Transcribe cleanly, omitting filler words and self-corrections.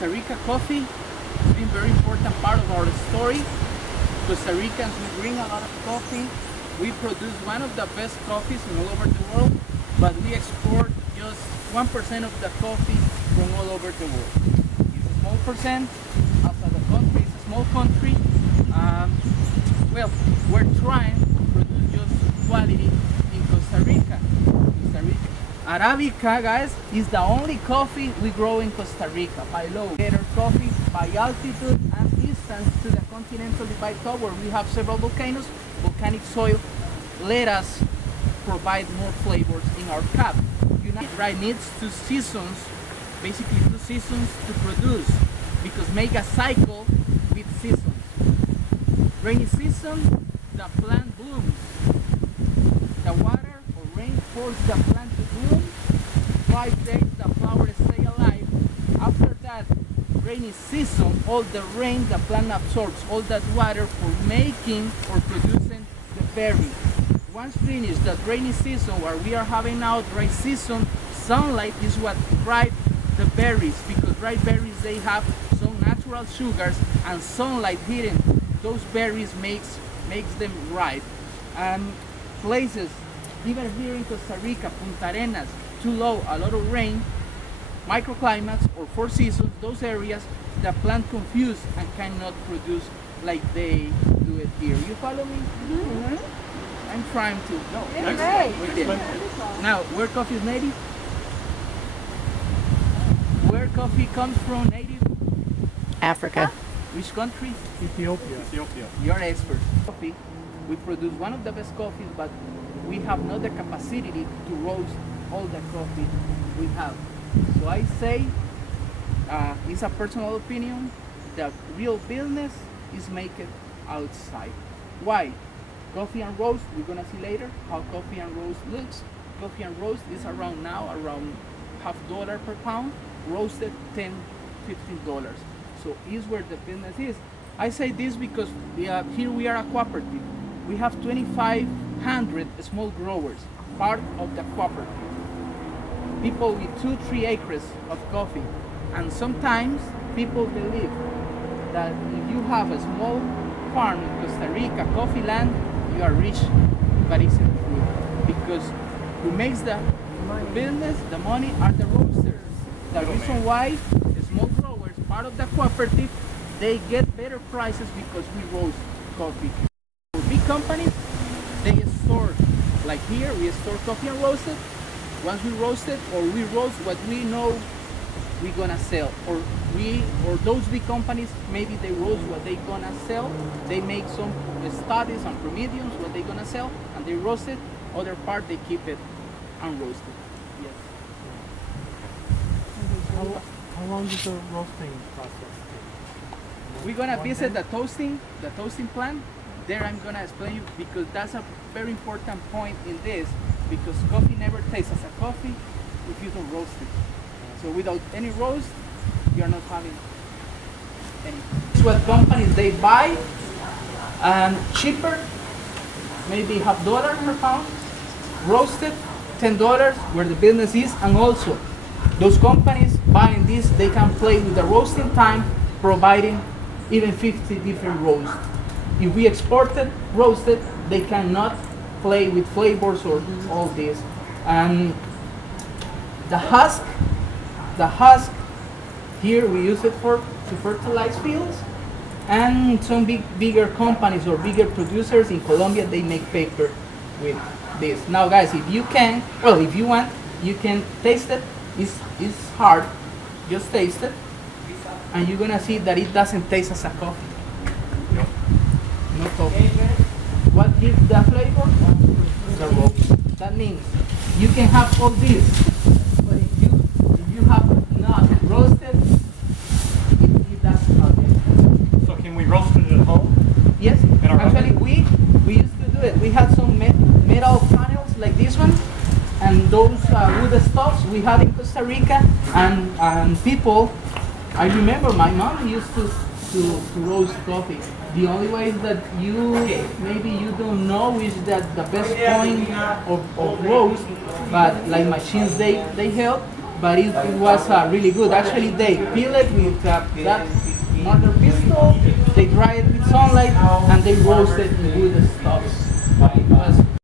Costa Rica coffee has been a very important part of our story. Costa Ricans, we drink a lot of coffee. We produce one of the best coffees in all over the world, but we export just 1% of the coffee from all over the world. It's a small percent. Outside the country, it's a small country. Well, we're trying to produce just quality in Costa Rica. Arabica, guys, is the only coffee we grow in Costa Rica by low. Better coffee by altitude and distance to the continental divide top, where we have several volcanoes. Volcanic soil let us provide more flavors in our cup. Right needs 2 seasons, basically 2 seasons to produce, because make a cycle with seasons. Rainy season, the plant blooms. The water or rain forces the plant to bloom. 5 days the flowers stay alive. After that rainy season, all the rain, the plant absorbs all that water for making or producing the berry. Once finished that rainy season, where we are having now dry season, sunlight is what ripe the berries, because ripe berries, they have some natural sugars, and sunlight hitting those berries makes them ripe. And places, even here in Costa Rica, Punta Arenas, too low, a lot of rain, microclimates or 4 seasons, those areas, the plant confused and cannot produce like they do it here. You follow me? Mm-hmm. I'm trying to. No, now, where coffee is native? Where coffee comes from native? Africa. Which country? Ethiopia. You're expert. Coffee. We produce one of the best coffees, but we have not the capacity to roast all the coffee we have. So I say, it's a personal opinion, the real business is make it outside. Why? Coffee and roast, we're gonna see later how coffee and roast looks. Coffee and roast is around $0.50 per pound. Roasted $10–15. So is where the business is. I say this because here we are a cooperative. We have 2,500 small growers, part of the cooperative. People with 2–3 acres of coffee. And sometimes people believe that if you have a small farm in Costa Rica, coffee land, you are rich, but it's not true. Because who makes the business, the money, are the roasters. The reason why the small growers, part of the cooperative, they get better prices because we roast coffee. For big companies, they store, like here, we store coffee and roast it. Once we roast it, or we roast what we know we're gonna sell, or those big companies, maybe they roast what they gonna sell. They make some studies on promediums, what they gonna sell, and they roast it. Other part, they keep it unroasted. Yes. How long does the roasting process take? We're gonna visit the toasting plant. There I'm gonna explain you, because that's a very important point in this, because coffee never tastes as a coffee if you don't roast it. So without any roast, you're not having anything. This is what companies they buy cheaper, maybe $0.50 per pound, roasted $10, where the business is. And also those companies buying this, they can play with the roasting time, providing even 50 different roasts. If we export it roasted, they cannot play with flavors or all this. And the husk here we use it to fertilize fields. And some bigger companies or bigger producers in Colombia, they make paper with this. Now guys, if you want, you can taste it. It's hard. Just taste it, and you're gonna see that it doesn't taste as a coffee. No coffee. What gives the flavor? The roast. That means you can have all this, but if you have not roasted, it doesn't have it. So can we roast it at home? Yes. Actually, we used to do it. We had some metal panels like this one, and those wood stuffs we had in Costa Rica, and people. I remember my mom used to roast coffee. The only way that maybe you don't know is that the best point of roast, but like machines they help. but it was really good. Actually, they peel it with that mother pistol, they dry it with sunlight, and they roast it with good stuff. It was